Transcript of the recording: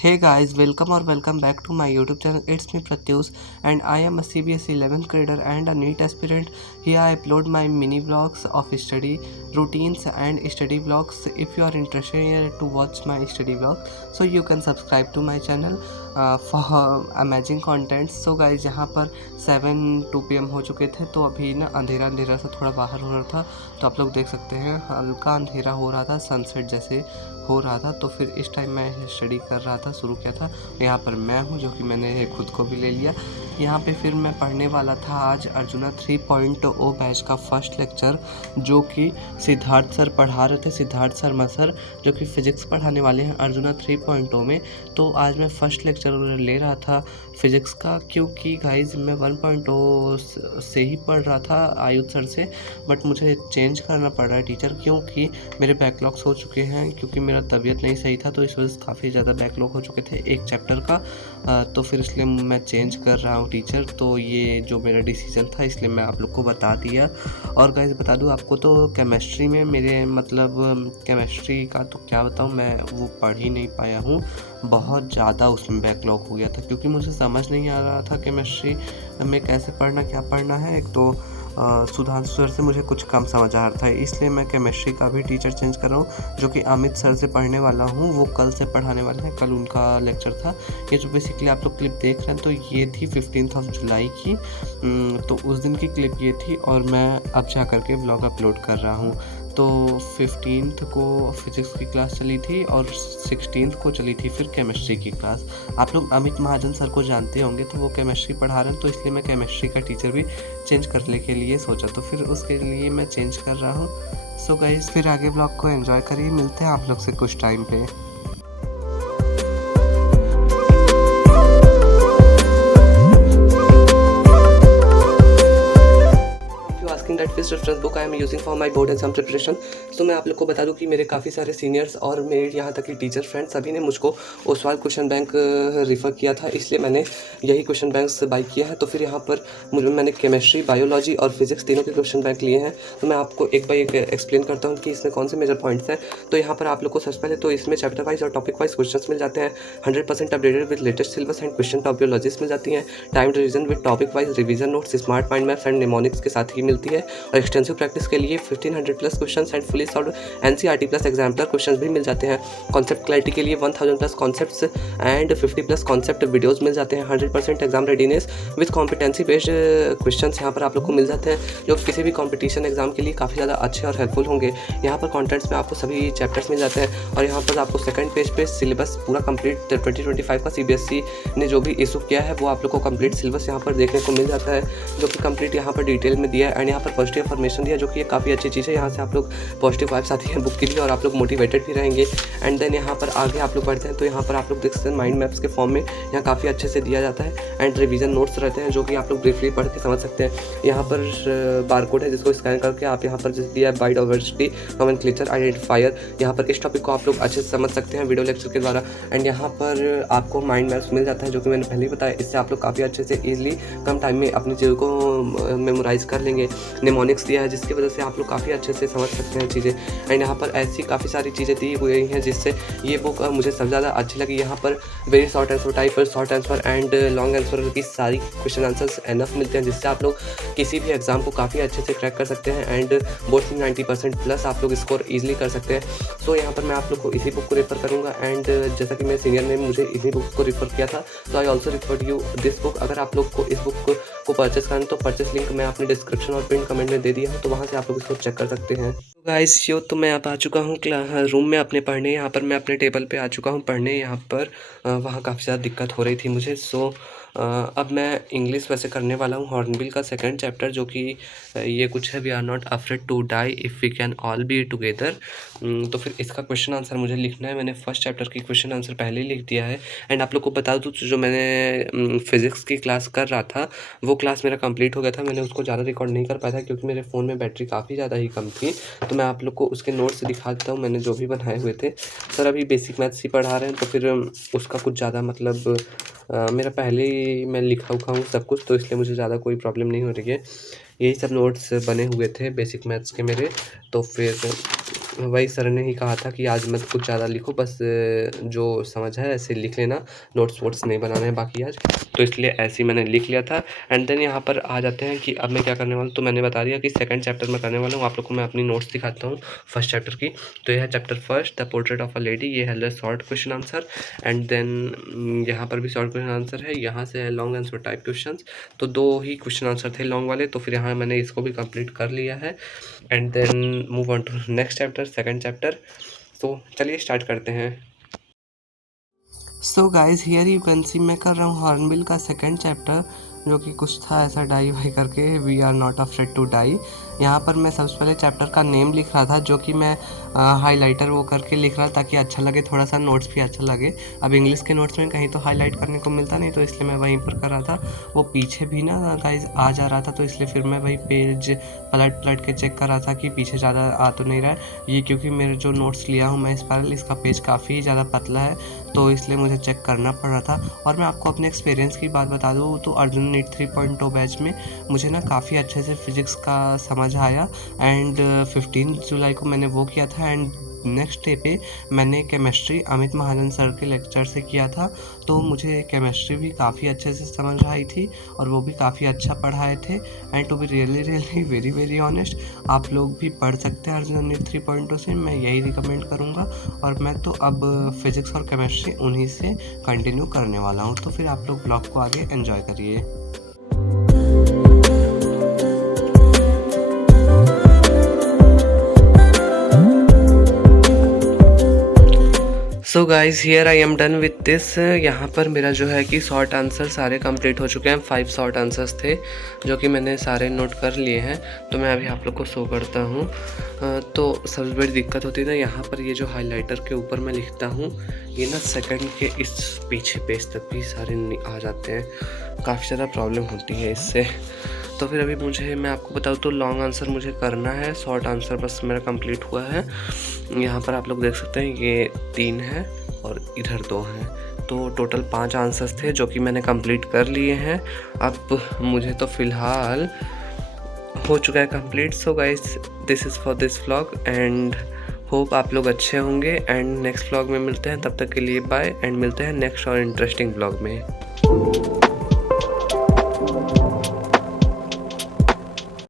Hey guys, welcome or welcome back to my YouTube channel. It's me Pratyush and I am a CBSE 11th grader and a NEET aspirant. Here I upload my mini vlogs of study routines and study vlogs. If you are interested to watch my study vlogs, so you can subscribe to my channel for amazing content. So guys, यहाँ पर 7 PM हो चुके थे, तो अभी ना अंधेरा अंधेरा सा थोड़ा बाहर हो रहा था, तो आप लोग देख सकते हैं हल्का अंधेरा हो रहा था, सनसेट जैसे हो रहा था। तो फिर इस टाइम मैं स्टडी कर रहा था, शुरू किया था। यहाँ पर मैं हूँ जो कि मैंने खुद को भी ले लिया। यहाँ पे फिर मैं पढ़ने वाला था आज अर्जुना 3.0 बैच का फर्स्ट लेक्चर, जो कि सिद्धार्थ सर पढ़ा रहे थे, सिद्धार्थ शर्मा सर, जो कि फिज़िक्स पढ़ाने वाले हैं अर्जुना 3.0 में। तो आज मैं फ़र्स्ट लेक्चर ले रहा था फिज़िक्स का, क्योंकि गाइज मैं 1.0 से ही पढ़ रहा था आयुध सर से, बट मुझे चेंज करना पड़ रहा है टीचर, क्योंकि मेरे बैकलॉग्स हो चुके हैं, क्योंकि मेरा तबीयत नहीं सही था, तो इस वजह से काफ़ी ज़्यादा बैकलॉग हो चुके थे एक चैप्टर का। तो फिर इसलिए मैं चेंज कर रहा हूँ टीचर। तो ये जो मेरा डिसीजन था, इसलिए मैं आप लोग को बता दिया। और गाइज बता दूँ आपको, तो केमिस्ट्री में मेरे मतलब केमिस्ट्री का तो क्या बताऊँ, मैं वो पढ़ ही नहीं पाया हूँ। बहुत ज़्यादा उसमें बैकलॉग हो गया था, क्योंकि मुझे समझ नहीं आ रहा था केमिस्ट्री में कैसे पढ़ना, क्या पढ़ना है। एक तो सुधांशु सर से मुझे कुछ कम समझ आ रहा था, इसलिए मैं केमिस्ट्री का भी टीचर चेंज कर रहा हूँ, जो कि अमित सर से पढ़ने वाला हूँ। वो कल से पढ़ाने वाले हैं, कल उनका लेक्चर था। ये जो बेसिकली आप लोग क्लिप देख रहे हैं, तो ये थी 15 जुलाई की। तो उस दिन की क्लिप ये थी, और मैं अब जा कर के व्लॉग अपलोड कर रहा हूँ। तो 15 को फिज़िक्स की क्लास चली थी और 16 को चली थी फिर केमिस्ट्री की क्लास। आप लोग अमित महाजन सर को जानते होंगे, तो वो केमिस्ट्री पढ़ा रहे हैं, तो इसलिए मैं केमिस्ट्री का टीचर भी चेंज करने के लिए सोचा, तो फिर उसके लिए मैं चेंज कर रहा हूँ। सो गाइस, फिर आगे ब्लॉग को एंजॉय करिए, मिलते हैं आप लोग से कुछ टाइम पे। That first reference book I am using for my board exam preparation. तो मैं आप लोग को बता दूं कि मेरे काफ़ी सारे सीनियर्स और मेरे यहाँ तक कि टीचर फ्रेंड्स सभी ने मुझको ओसवाल क्वेश्चन बैंक रिफ़र किया था, इसलिए मैंने यही क्वेश्चन बैंक से बाई किया है। तो फिर यहाँ पर मैंने केमिस्ट्री, बायोलॉजी और फिजिक्स तीनों के क्वेश्चन बैंक लिए हैं। तो मैं आपको एक बाई एक एक्सप्लेन करता हूँ कि इसमें कौन से मेजर पॉइंट्स हैं। तो यहाँ पर आप लोग को सबसे पहले तो इसमें चैप्टर वाइज और टॉपिक वाइज क्वेश्चन मिल जाते हैं। 100% updated with latest syllabus and question typologies मिल जाती हैं। Time revision with topic wise revision notes, smart mind maps and mnemonics के साथ ही मिलती है। और एक्सटेंसिव प्रैक्टिस के लिए 1500 plus question and fully solved NCERT plus exemplar question भी मिल जाते हैं। कॉन्सेप्ट क्लैरिटी के लिए 1000 plus concepts and 50 plus concept videos मिल जाते हैं। 100% exam readiness with competency based question यहाँ पर आप लोग को मिल जाते हैं, जो किसी भी कॉम्पिटिशन एग्जाम के लिए काफ़ी ज़्यादा अच्छे और हेल्पफुल होंगे। यहाँ पर कॉन्टेंट्स में आपको सभी चैप्टर्स मिल जाते हैं। और यहाँ पर आपको सेकंड पेज पे सिलेबस पूरा कंप्लीट 2025 का सीबीएसई ने जो भी इशू किया है, वो आप लोग को कंप्लीट सिलेबस यहाँ पर देखने को मिल जाता है, जो कि कंप्लीट यहाँ पर डिटेल में दिया है। एंड यहाँ पर पॉजिटिव इन्फॉर्मेशन दिया, जो कि काफ़ी अच्छी चीज़ है। यहाँ से आप लोग पॉजिटिव वाइब्स आती हैं बुक के लिए, और आप लोग मोटिवेटेड भी रहेंगे। एंड देन यहाँ पर आगे आप लोग बढ़ते हैं, तो यहाँ पर आप लोग देख सकते हैं माइंड मैप्स के फॉर्म में यहाँ काफ़ी अच्छे से दिया जाता है। एंड रिवीजन नोट्स रहते हैं, जो कि आप लोग ब्रीफली पढ़ के समझ सकते हैं। यहाँ पर बारकोड है, जिसको स्कैन करके आप यहाँ पर जैसे दिया है बायोडाइवर्सिटी नोमेनक्लेचर आइडेंटिफायर, यहाँ पर इस टॉपिक को आप लोग अच्छे से समझ सकते हैं वीडियो लेक्चर के द्वारा। एंड यहाँ पर आपको माइंड मैप्स मिल जाता है, जो कि मैंने पहले ही बताया। इससे आप लोग काफ़ी अच्छे से ईजिली कम टाइम में अपनी चीज़ों को मेमोराइज कर लेंगे। निमोनिक्स दिया है, जिसकी वजह से आप लोग काफ़ी अच्छे से समझ सकते हैं चीज़ें। एंड यहाँ पर ऐसी काफ़ी सारी चीज़ें दी हुई हैं, जिससे ये बुक मुझे सबसे ज़्यादा अच्छी लगी। यहाँ पर very short answer type, short answer and long answer की सारी क्वेश्चन आंसर्स एनफ मिलते हैं, जिससे आप लोग किसी भी एग्जाम को काफ़ी अच्छे से क्रैक कर सकते हैं। एंड बोर्ड में 90% प्लस आप लोग स्कोर ईजिली कर सकते हैं। सो यहाँ पर मैं आप लोग को इसी बुक को रेफर करूँगा। एंड जैसा कि मेरे सीनियर ने मुझे इसी बुक को रेफर किया था, तो I also refer you this book. अगर आप लोग को इस बुक को परचेस करना, तो परचेस लिंक मैं अपने डिस्क्रिप्शन और पिन कमेंट में दे दिया हूँ, तो वहाँ से आप लोग इसको चेक कर सकते हैं। गाइस यो, तो मैं अब आ चुका हूँ रूम में अपने पढ़ने। यहाँ पर मैं अपने टेबल पे आ चुका हूँ पढ़ने। यहाँ पर वहाँ काफ़ी ज़्यादा दिक्कत हो रही थी मुझे। सो अब मैं इंग्लिश वैसे करने वाला हूँ हॉर्नबिल का सेकंड चैप्टर, जो कि ये कुछ है, we are not afraid to die if we can all be together. तो फिर इसका क्वेश्चन आंसर मुझे लिखना है। मैंने फर्स्ट चैप्टर की क्वेश्चन आंसर पहले ही लिख दिया है। एंड आप लोग को बता दूँ, जो मैंने फिज़िक्स की क्लास कर रहा था, वो क्लास मेरा कंप्लीट हो गया था। मैंने उसको ज़्यादा रिकॉर्ड नहीं कर पाया था, क्योंकि मेरे फ़ोन में बैटरी काफ़ी ज़्यादा ही कम थी। तो मैं आप लोग को उसके नोट्स दिखा देता हूँ, मैंने जो भी बनाए हुए थे। सर अभी बेसिक मैथ्स ही पढ़ा रहे हैं, तो फिर उसका कुछ ज़्यादा मतलब मेरा पहले ही मैं लिखा उखा हूँ सब कुछ, तो इसलिए मुझे ज़्यादा कोई प्रॉब्लम नहीं हो रही है। यही सब नोट्स बने हुए थे बेसिक मैथ्स के मेरे। तो फिर वही सर ने ही कहा था कि आज मत कुछ ज़्यादा लिखो, बस जो समझ है ऐसे लिख लेना, नोट्स वोट्स नहीं बनाने हैं बाकी आज। तो इसलिए ऐसे ही मैंने लिख लिया था। एंड देन यहाँ पर आ जाते हैं कि अब मैं क्या करने वाला हूँ। तो मैंने बता दिया कि सेकंड चैप्टर में करने वाला हूँ। आप लोग को मैं अपनी नोट्स दिखाता हूँ फर्स्ट चैप्टर की। तो यह है chapter first, the portrait of a lady. ये है short question answer. And then यहाँ पर भी शॉर्ट क्वेश्चन आंसर है। यहाँ से है लॉन्ग आंसर टाइप क्वेश्चन। तो 2 ही क्वेश्चन आंसर थे लॉन्ग वाले, तो फिर यहाँ मैंने इसको भी कंप्लीट कर लिया है। And then move on to next chapter, second chapter. तो चलिए स्टार्ट करते हैं। So guys here you can see मैं कर रहा हूँ हॉर्नबिल का सेकंड चैप्टर, जो कि कुछ था ऐसा डाई वाई करके, we are not afraid to die. यहाँ पर मैं सबसे पहले चैप्टर का नेम लिख रहा था, जो कि मैं हाइलाइटर वो करके लिख रहा, ताकि अच्छा लगे, थोड़ा सा नोट्स भी अच्छा लगे। अब इंग्लिश के नोट्स में कहीं तो हाईलाइट करने को मिलता नहीं, तो इसलिए मैं वहीं पर कर रहा था। वो पीछे भी ना गाइज आ जा रहा था, तो इसलिए फिर मैं वही पेज पलट पलट के चेक कर रहा था कि पीछे ज़्यादा आ तो नहीं रहा है। ये क्योंकि मेरे जो नोट्स लिया हूँ मैं स्पाइरल, इसका पेज काफ़ी ज़्यादा पतला है, तो इसलिए मुझे चेक करना पड़ रहा था। और मैं आपको अपने एक्सपीरियंस की बात बता दूँ तो अर्जुन नीट 3.0 बैच में मुझे ना काफ़ी अच्छे से फिज़िक्स का समझ आया। एंड 15 जुलाई को मैंने वो किया था। एंड नेक्स्ट डे पे मैंने केमिस्ट्री अमित महाजन सर के लेक्चर से किया था, तो मुझे केमिस्ट्री भी काफ़ी अच्छे से समझ आई थी और वो भी काफ़ी अच्छा पढ़ाए थे। And to be really very very honest, आप लोग भी पढ़ सकते हैं अर्जुन नीट 3.0 से, मैं यही रिकमेंड करूँगा। और मैं तो अब फिज़िक्स और केमिस्ट्री उन्हीं से कंटिन्यू करने वाला हूँ। तो फिर आप लोग ब्लॉग को आगे एंजॉय करिए। So guys here I am done with this. यहाँ पर मेरा जो है कि शॉर्ट आंसर सारे कंप्लीट हो चुके हैं। 5 शॉर्ट आंसर्स थे जो कि मैंने सारे नोट कर लिए हैं। तो मैं अभी आप लोग को शो करता हूँ। तो सबसे बड़ी दिक्कत होती है ना, यहाँ पर ये जो हाइलाइटर के ऊपर मैं लिखता हूँ, ये ना सेकंड के इस पीछे पेज तक भी सारे आ जाते हैं। काफ़ी ज़्यादा प्रॉब्लम होती है इससे। तो फिर अभी मैं आपको बताऊँ तो लॉन्ग आंसर मुझे करना है, शॉर्ट आंसर बस मेरा कंप्लीट हुआ है। यहाँ पर आप लोग देख सकते हैं ये 3 है और इधर 2 हैं, तो टोटल 5 आंसर्स थे जो कि मैंने कंप्लीट कर लिए हैं। अब मुझे तो फ़िलहाल हो चुका है complete. So guys this is for this vlog and hope आप लोग अच्छे होंगे। एंड नेक्स्ट व्लॉग में मिलते हैं, तब तक के लिए बाय। एंड मिलते हैं नेक्स्ट और इंटरेस्टिंग व्लॉग में।